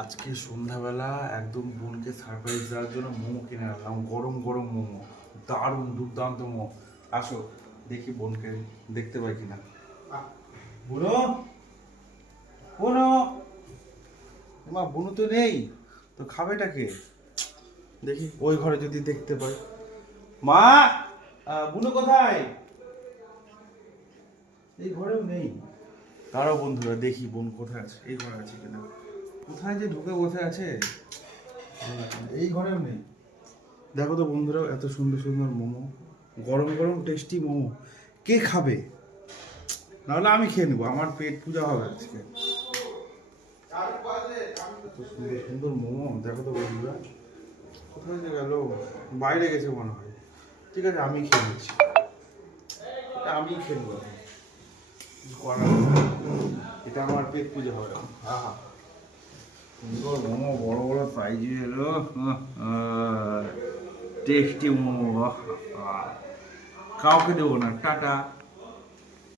আজকে সন্ধ্যাবেলা একদম বোনকে সারপ্রাইজ দেওয়ার জন্য মোমো কিনে আনলাম, গরম গরম মোমো, দারুণ দুর্দান্ত মোমো। আসো দেখি বোনকে দেখতে পাই কিনা। বুনো, বুনো, মা বুনু তো নেই, তো খাবেটাকে দেখি ওই ঘরে যদি দেখতে পাই। মা, বুনু কোথায়? এই ঘরেও নেই। তারাও বন্ধুরা দেখি বোন কোথায় আছে, এই ঘরে আছে কিনা। কোথায় যে ঢুকে বসে আছে, এই ঘরেও নেই। দেখো তো বন্ধুরা, এত সুন্দর সুন্দর মোমো, গরম গরম টেস্টি মোমো, কে খাবে? নাহলে আমি খেয়ে নেবো, আমার পেট পূজা হবে আজকে। এত সুন্দর সুন্দর মোমো, দেখো তো বন্ধুরা, কোথায় যে গেল? বাইরে গেছে মনে হয়। ঠিক আছে, আমি খেয়ে নিচ্ছি, আমি খেয়ে নেবো। এটা আমার পেট পুজো হবে। আহা, সুন্দর মোমো, বড় বড় সাইজ এলো, টেস্টি মোমো। কাউকে দেবো না, টাটা।